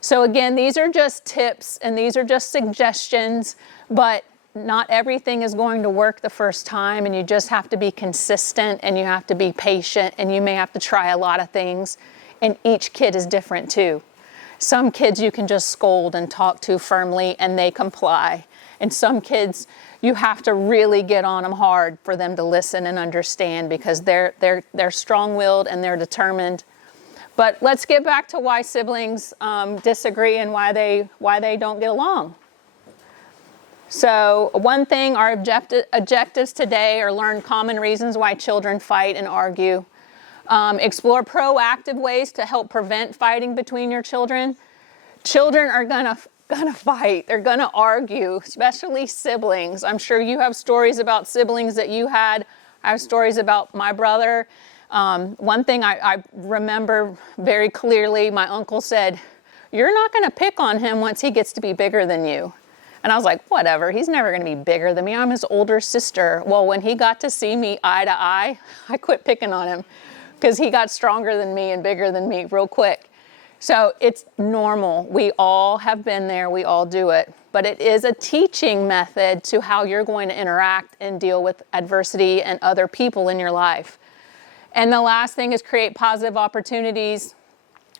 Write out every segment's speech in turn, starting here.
So again, these are just tips and these are just suggestions, but not everything is going to work the first time, and you just have to be consistent and you have to be patient, and you may have to try a lot of things, and each kid is different too. Some kids you can just scold and talk to firmly and they comply. And some kids you have to really get on them hard for them to listen and understand, because they're strong-willed and they're determined. But let's get back to why siblings disagree and why they don't get along. So one thing, our objectives today are learn common reasons why children fight and argue. Explore proactive ways to help prevent fighting between your children. Children are gonna fight. They're gonna argue, especially siblings. I'm sure you have stories about siblings that you had. I have stories about my brother. One thing I remember very clearly, my uncle said, "You're not gonna pick on him once he gets to be bigger than you." And I was like, whatever, he's never going to be bigger than me. I'm his older sister. Well, when he got to see me eye to eye, I quit picking on him because he got stronger than me and bigger than me real quick. So it's normal. We all have been there. We all do it. But it is a teaching method to how you're going to interact and deal with adversity and other people in your life. And the last thing is create positive opportunities,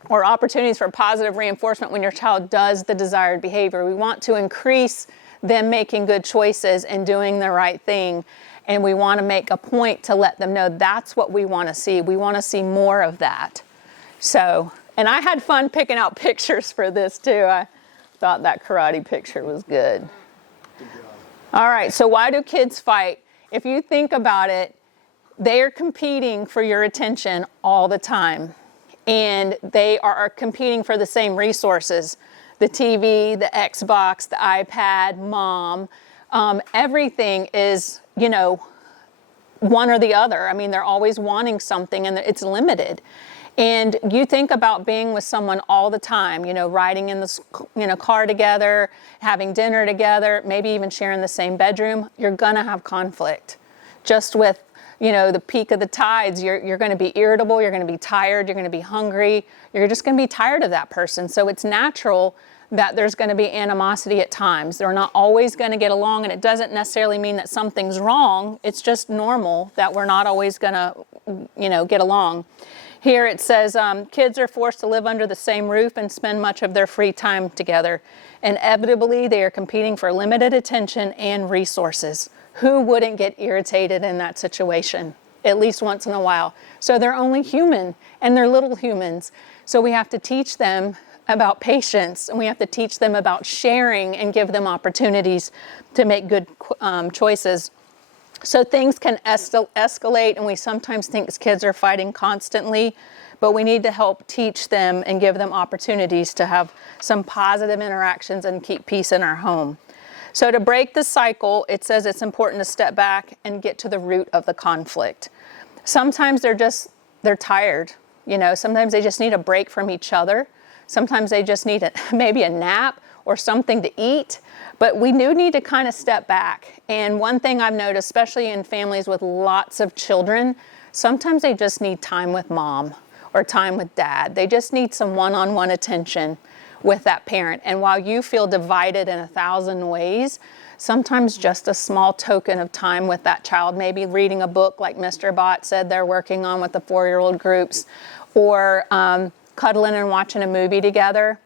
or opportunities for positive reinforcement when your child does the desired behavior. We want to increase them making good choices and doing the right thing. And we want to make a point to let them know that's what we want to see. We want to see more of that. So, and I had fun picking out pictures for this too. I thought that karate picture was good. All right, so why do kids fight? If you think about it, they are competing for your attention all the time. And they are competing for the same resources: the TV, the Xbox, the iPad, mom. Everything is, one or the other. I mean, they're always wanting something, and it's limited. And you think about being with someone all the time, riding in the car together, having dinner together, maybe even sharing the same bedroom. You're gonna have conflict. Just with the peak of the tides, you're going to be irritable, you're going to be tired, you're going to be hungry, you're just going to be tired of that person. So it's natural that there's going to be animosity at times. They're not always going to get along, and it doesn't necessarily mean that something's wrong. It's just normal that we're not always going to, get along. Here it says, kids are forced to live under the same roof and spend much of their free time together. Inevitably, they are competing for limited attention and resources. Who wouldn't get irritated in that situation at least once in a while? So they're only human, and they're little humans. So we have to teach them about patience, and we have to teach them about sharing and give them opportunities to make good choices. So things can escalate, and we sometimes think kids are fighting constantly, but we need to help teach them and give them opportunities to have some positive interactions and keep peace in our home. So to break the cycle, it says it's important to step back and get to the root of the conflict. Sometimes they're tired. Sometimes they just need a break from each other. Sometimes they just need maybe a nap or something to eat. But we do need to kind of step back. And one thing I've noticed, especially in families with lots of children, sometimes they just need time with mom or time with dad. They just need some one-on-one attention with that parent. And while you feel divided in 1,000 ways, sometimes just a small token of time with that child, maybe reading a book like Mr. Bott said they're working on with the 4-year-old groups, or cuddling and watching a movie together.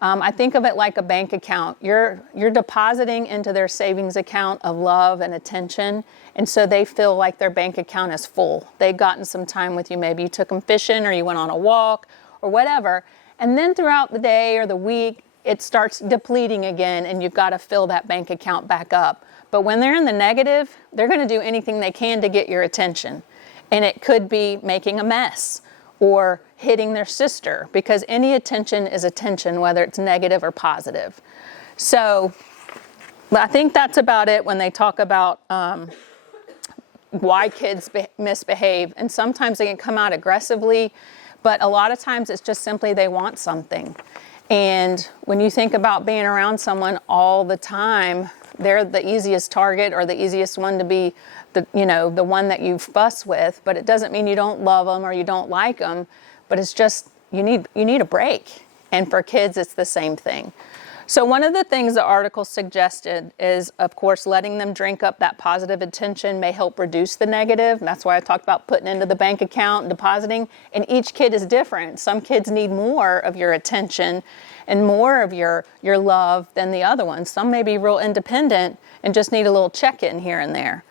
I think of it like a bank account. You're depositing into their savings account of love and attention, and so they feel like their bank account is full. They've gotten some time with you. Maybe you took them fishing, or you went on a walk, or whatever. And then throughout the day or the week, it starts depleting again, and you've got to fill that bank account back up. But when they're in the negative, they're going to do anything they can to get your attention. And it could be making a mess or hitting their sister, because any attention is attention, whether it's negative or positive. So I think that's about it when they talk about why kids misbehave. And sometimes they can come out aggressively, but a lot of times it's just simply they want something. And when you think about being around someone all the time, they're the easiest target or the easiest one to be the one that you fuss with. But it doesn't mean you don't love them or you don't like them, but it's just you need a break. And for kids, it's the same thing. So one of the things the article suggested is, of course, letting them drink up that positive attention may help reduce the negative. And that's why I talked about putting into the bank account and depositing. And each kid is different. Some kids need more of your attention and more of your love than the other ones. Some may be real independent and just need a little check-in here and there.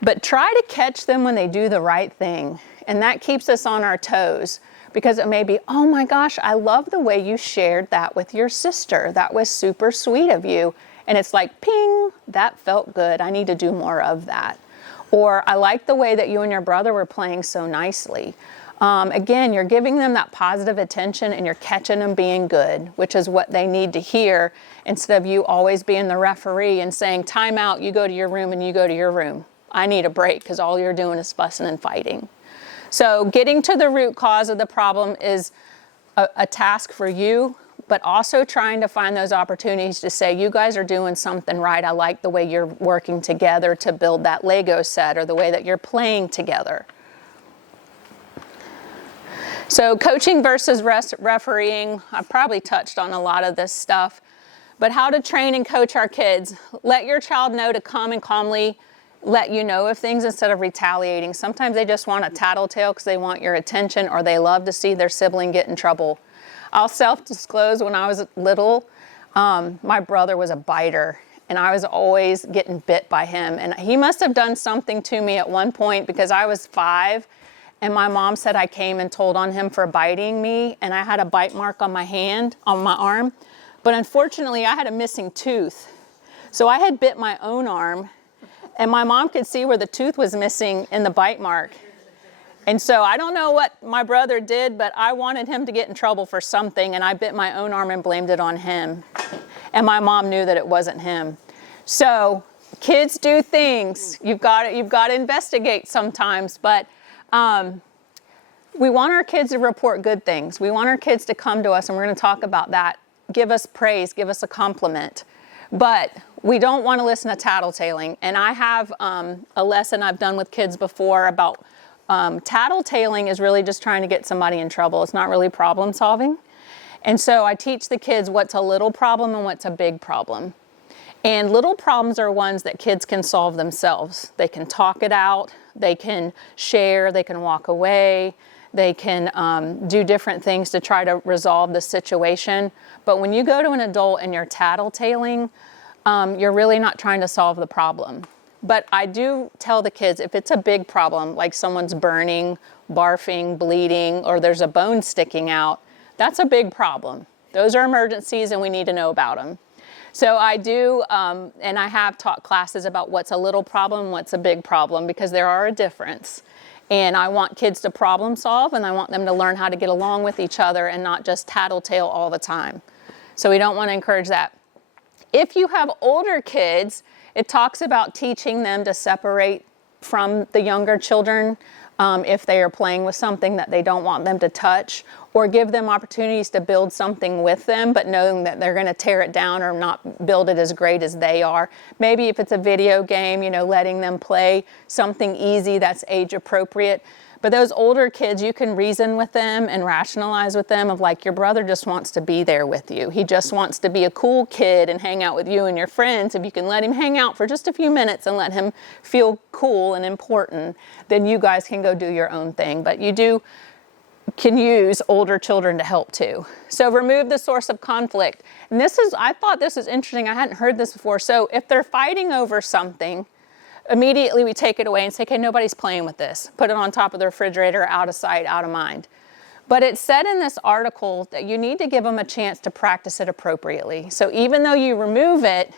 But try to catch them when they do the right thing. And that keeps us on our toes. Because it may be, oh my gosh, I love the way you shared that with your sister. That was super sweet of you. And it's like, ping, that felt good. I need to do more of that. Or I like the way that you and your brother were playing so nicely. Again, you're giving them that positive attention and you're catching them being good, which is what they need to hear, instead of you always being the referee and saying, time out, you go to your room and you go to your room. I need a break because all you're doing is fussing and fighting. So getting to the root cause of the problem is a task for you, but also trying to find those opportunities to say, you guys are doing something right. I like the way you're working together to build that Lego set, or the way that you're playing together. So coaching versus refereeing, I've probably touched on a lot of this stuff, but how to train and coach our kids. Let your child know to come and calmly let you know of things instead of retaliating. Sometimes they just want a tattletale because they want your attention, or they love to see their sibling get in trouble. I'll self-disclose, when I was little, my brother was a biter, and I was always getting bit by him. And he must have done something to me at one point, because I was 5, and my mom said I came and told on him for biting me, and I had a bite mark on my hand, on my arm. But unfortunately, I had a missing tooth. So I had bit my own arm, and my mom could see where the tooth was missing in the bite mark. And so I don't know what my brother did, but I wanted him to get in trouble for something, and I bit my own arm and blamed it on him. And my mom knew that it wasn't him. So kids do things. You've got to investigate sometimes, but we want our kids to report good things. We want our kids to come to us, and we're going to talk about that. Give us praise, give us a compliment. But we don't want to listen to tattletaling. And I have a lesson I've done with kids before about tattletaling is really just trying to get somebody in trouble. It's not really problem solving. And so I teach the kids what's a little problem and what's a big problem. And little problems are ones that kids can solve themselves. They can talk it out, they can share, they can walk away, they can do different things to try to resolve the situation. But when you go to an adult and you're tattletaling, you're really not trying to solve the problem. But I do tell the kids, if it's a big problem, like someone's burning, barfing, bleeding, or there's a bone sticking out, that's a big problem. Those are emergencies and we need to know about them. So I do, and I have taught classes about what's a little problem, what's a big problem, because there are a difference. And I want kids to problem solve, and I want them to learn how to get along with each other and not just tattletale all the time. So we don't want to encourage that. If you have older kids, it talks about teaching them to separate from the younger children if they are playing with something that they don't want them to touch, or give them opportunities to build something with them, but knowing that they're going to tear it down or not build it as great as they are. Maybe if it's a video game, letting them play something easy that's age appropriate. But those older kids, you can reason with them and rationalize with them of like, your brother just wants to be there with you. He just wants to be a cool kid and hang out with you and your friends. If you can let him hang out for just a few minutes and let him feel cool and important, then you guys can go do your own thing. But you can use older children to help too. So remove the source of conflict. And I thought this was interesting. I hadn't heard this before. So if they're fighting over something, immediately we take it away and say, okay, nobody's playing with this. Put it on top of the refrigerator, out of sight, out of mind. But it said in this article that you need to give them a chance to practice it appropriately. So even though you remove it,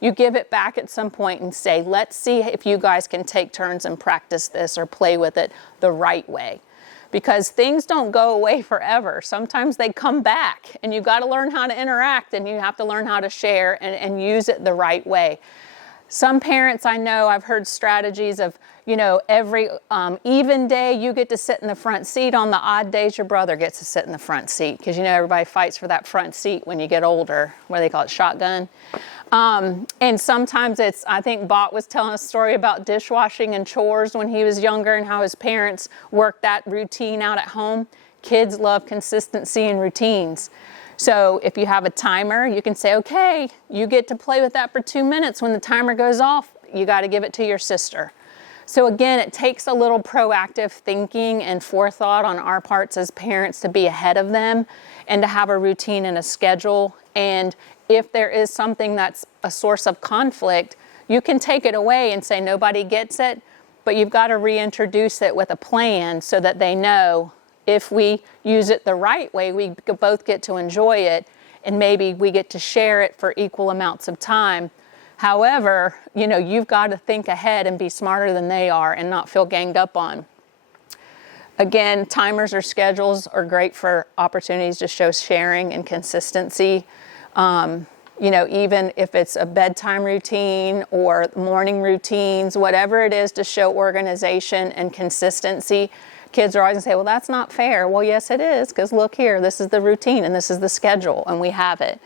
you give it back at some point and say, let's see if you guys can take turns and practice this or play with it the right way. Because things don't go away forever. Sometimes they come back, and you've got to learn how to interact, and you have to learn how to share and use it the right way. Some parents I know, I've heard strategies of, every even day you get to sit in the front seat. On the odd days, your brother gets to sit in the front seat. Because everybody fights for that front seat when you get older. What do they call it, shotgun? And sometimes I think Bot was telling a story about dishwashing and chores when he was younger and how his parents worked that routine out at home. Kids love consistency and routines. So if you have a timer, you can say, okay, you get to play with that for 2 minutes. When the timer goes off, you got to give it to your sister. So again, it takes a little proactive thinking and forethought on our parts as parents to be ahead of them and to have a routine and a schedule. And if there is something that's a source of conflict, you can take it away and say nobody gets it, but you've got to reintroduce it with a plan so that they know if we use it the right way, we both get to enjoy it, and maybe we get to share it for equal amounts of time. However, you've got to think ahead and be smarter than they are and not feel ganged up on. Again, timers or schedules are great for opportunities to show sharing and consistency. Even if it's a bedtime routine or morning routines, whatever it is to show organization and consistency. Kids are always going to say, well, that's not fair. Well, yes, it is, because look here, this is the routine and this is the schedule, and we have it.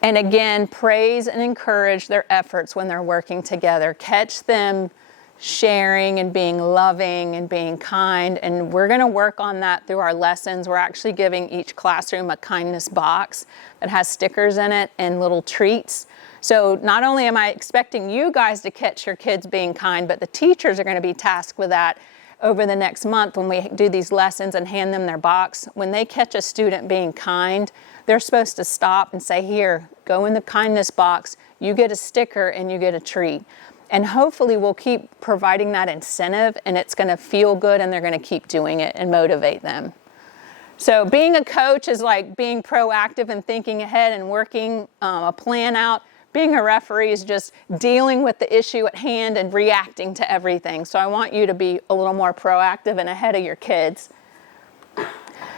And again, praise and encourage their efforts when they're working together. Catch them sharing and being loving and being kind. And we're going to work on that through our lessons. We're actually giving each classroom a kindness box that has stickers in it and little treats. So not only am I expecting you guys to catch your kids being kind, but the teachers are going to be tasked with that over the next month when we do these lessons and hand them their box. When they catch a student being kind, they're supposed to stop and say, here, go in the kindness box, you get a sticker and you get a treat. And hopefully we'll keep providing that incentive, and it's going to feel good and they're going to keep doing it and motivate them. So being a coach is like being proactive and thinking ahead and working a plan out. Being a referee is just dealing with the issue at hand and reacting to everything. So I want you to be a little more proactive and ahead of your kids.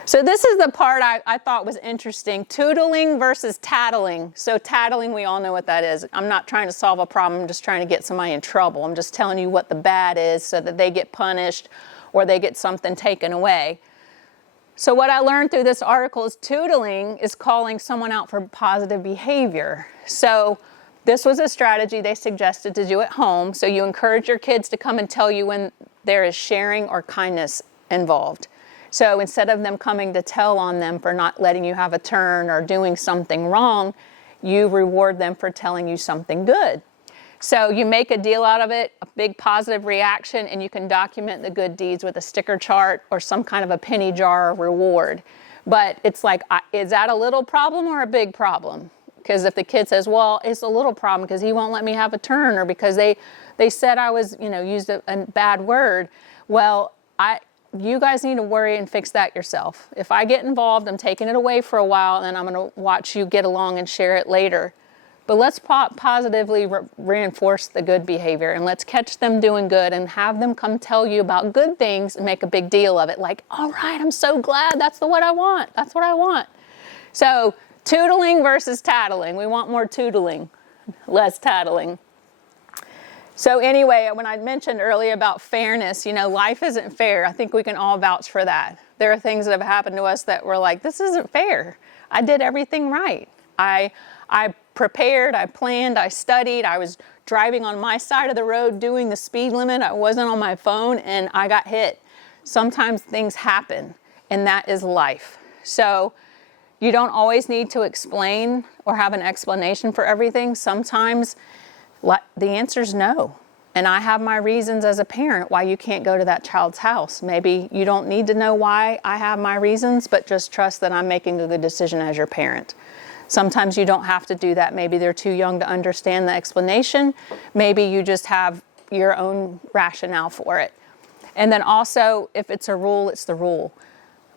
So this is the part I thought was interesting. Tootling versus tattling. So tattling, we all know what that is. I'm not trying to solve a problem. I'm just trying to get somebody in trouble. I'm just telling you what the bad is so that they get punished or they get something taken away. So what I learned through this article is tootling is calling someone out for positive behavior. So this was a strategy they suggested to do at home. So you encourage your kids to come and tell you when there is sharing or kindness involved. So instead of them coming to tell on them for not letting you have a turn or doing something wrong, you reward them for telling you something good. So you make a deal out of it, a big positive reaction, and you can document the good deeds with a sticker chart or some kind of a penny jar reward. But it's like, is that a little problem or a big problem? Because if the kid says, well, it's a little problem because he won't let me have a turn, or because they said I was, used a bad word, well, you guys need to worry and fix that yourself. If I get involved, I'm taking it away for a while, and then I'm going to watch you get along and share it later. But let's positively reinforce the good behavior, and let's catch them doing good and have them come tell you about good things and make a big deal of it. Like, all right, I'm so glad. That's what I want. That's what I want. So tootling versus tattling. We want more tootling, less tattling. So anyway, when I mentioned earlier about fairness, life isn't fair. I think we can all vouch for that. There are things that have happened to us that were like, this isn't fair. I did everything right. I prepared, I planned, I studied, I was driving on my side of the road doing the speed limit, I wasn't on my phone, and I got hit. Sometimes things happen, and that is life. So you don't always need to explain or have an explanation for everything. Sometimes the answer is no. And I have my reasons as a parent why you can't go to that child's house. Maybe you don't need to know why I have my reasons, but just trust that I'm making a good decision as your parent. Sometimes you don't have to do that. Maybe they're too young to understand the explanation. Maybe you just have your own rationale for it. And then also, if it's a rule, it's the rule.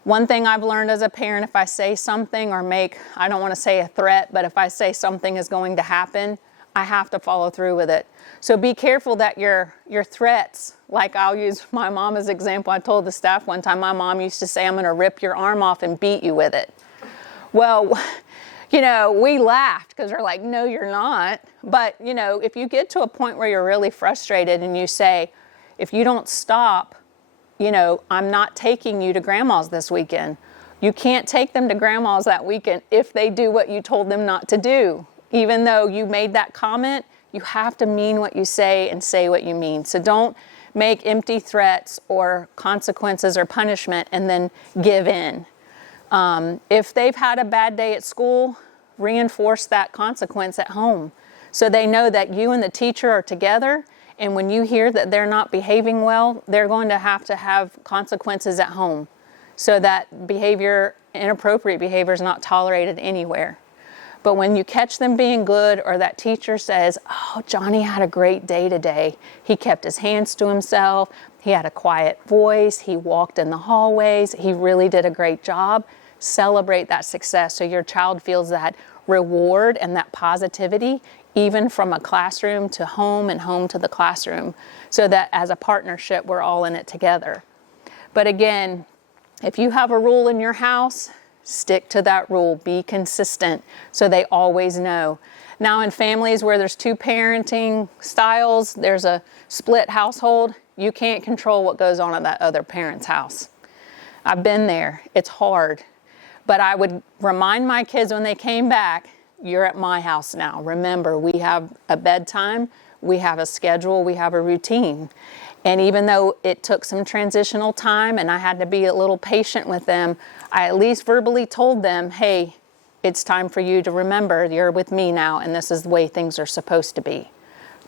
One thing I've learned as a parent, if I say something or I don't want to say a threat, but if I say something is going to happen, I have to follow through with it. So be careful that your threats, like I'll use my mom as an example. I told the staff one time, my mom used to say, I'm going to rip your arm off and beat you with it. Well, we laughed because we're like, no, you're not. But, if you get to a point where you're really frustrated and you say, if you don't stop, I'm not taking you to grandma's this weekend. You can't take them to grandma's that weekend if they do what you told them not to do. Even though you made that comment, you have to mean what you say and say what you mean. So don't make empty threats or consequences or punishment and then give in. If they've had a bad day at school, reinforce that consequence at home. So they know that you and the teacher are together, and when you hear that they're not behaving well, they're going to have consequences at home. So that behavior, inappropriate behavior, is not tolerated anywhere. But when you catch them being good, or that teacher says, oh, Johnny had a great day today. He kept his hands to himself. He had a quiet voice. He walked in the hallways. He really did a great job. Celebrate that success so your child feels that reward and that positivity, even from a classroom to home and home to the classroom, so that as a partnership, we're all in it together. But again, if you have a rule in your house, stick to that rule. Be consistent so they always know. Now, in families where there's two parenting styles, there's a split household, you can't control what goes on at that other parent's house. I've been there. It's hard. But I would remind my kids when they came back, you're at my house now. Remember, we have a bedtime, we have a schedule, we have a routine. And even though it took some transitional time and I had to be a little patient with them, I at least verbally told them, hey, it's time for you to remember you're with me now and this is the way things are supposed to be.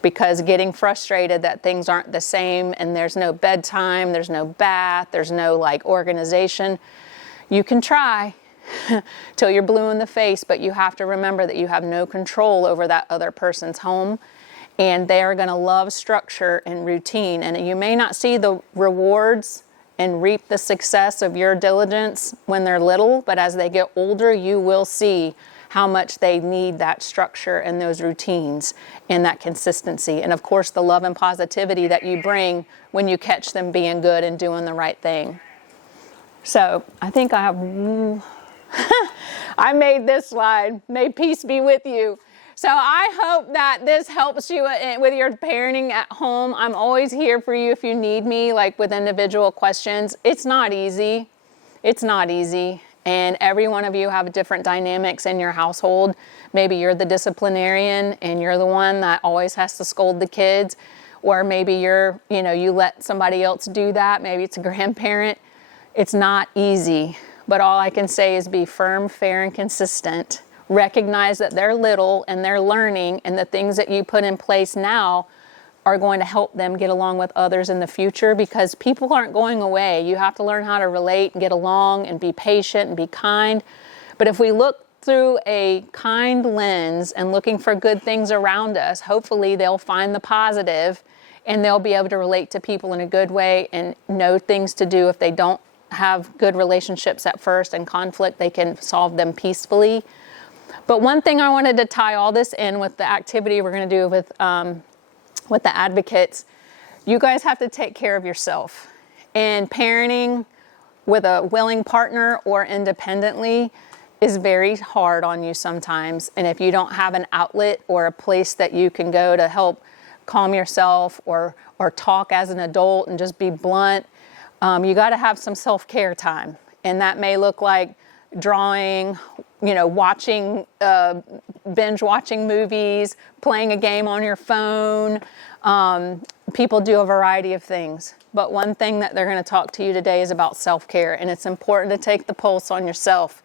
Because getting frustrated that things aren't the same and there's no bedtime, there's no bath, there's no organization, you can try till you're blue in the face, but you have to remember that you have no control over that other person's home. And they are going to love structure and routine. And you may not see the rewards and reap the success of your diligence when they're little, but as they get older, you will see how much they need that structure and those routines and that consistency. And of course, the love and positivity that you bring when you catch them being good and doing the right thing. So I think I made this slide. May peace be with you. So I hope that this helps you with your parenting at home. I'm always here for you if you need me, with individual questions. It's not easy. It's not easy. And every one of you have different dynamics in your household. Maybe you're the disciplinarian and you're the one that always has to scold the kids. Or maybe you let somebody else do that. Maybe it's a grandparent. It's not easy. But all I can say is be firm, fair, and consistent. Recognize that they're little and they're learning, and the things that you put in place now are going to help them get along with others in the future, because people aren't going away. You have to learn how to relate and get along and be patient and be kind. But if we look through a kind lens and looking for good things around us, hopefully they'll find the positive and they'll be able to relate to people in a good way and know things to do. If they don't have good relationships at first and conflict, they can solve them peacefully. But one thing I wanted to tie all this in with the activity we're going to do with the advocates, you guys have to take care of yourself. And parenting with a willing partner or independently is very hard on you sometimes. And if you don't have an outlet or a place that you can go to help calm yourself or talk as an adult and just be blunt, you got to have some self-care time. And that may look like drawing, watching, binge watching movies, playing a game on your phone. People do a variety of things. But one thing that they're going to talk to you today is about self-care. And it's important to take the pulse on yourself.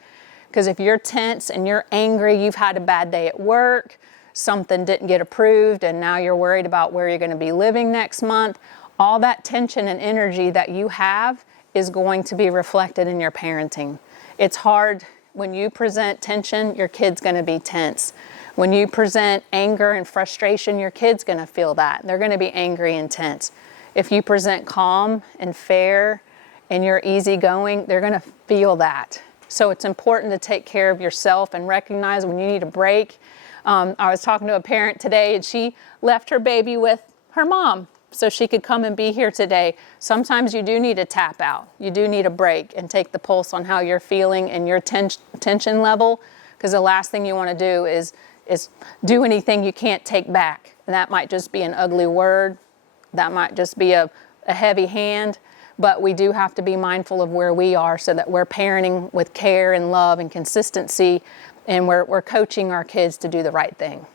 Because if you're tense and you're angry, you've had a bad day at work, something didn't get approved, and now you're worried about where you're going to be living next month, all that tension and energy that you have is going to be reflected in your parenting. It's hard. When you present tension, your kid's going to be tense. When you present anger and frustration, your kid's going to feel that. They're going to be angry and tense. If you present calm and fair and you're easygoing, they're going to feel that. So it's important to take care of yourself and recognize when you need a break. I was talking to a parent today, and she left her baby with her mom so she could come and be here today. Sometimes you do need to tap out. You do need a break and take the pulse on how you're feeling and your tension level, because the last thing you want to do is do anything you can't take back. And that might just be an ugly word. That might just be a heavy hand. But we do have to be mindful of where we are so that we're parenting with care and love and consistency, and we're coaching our kids to do the right thing.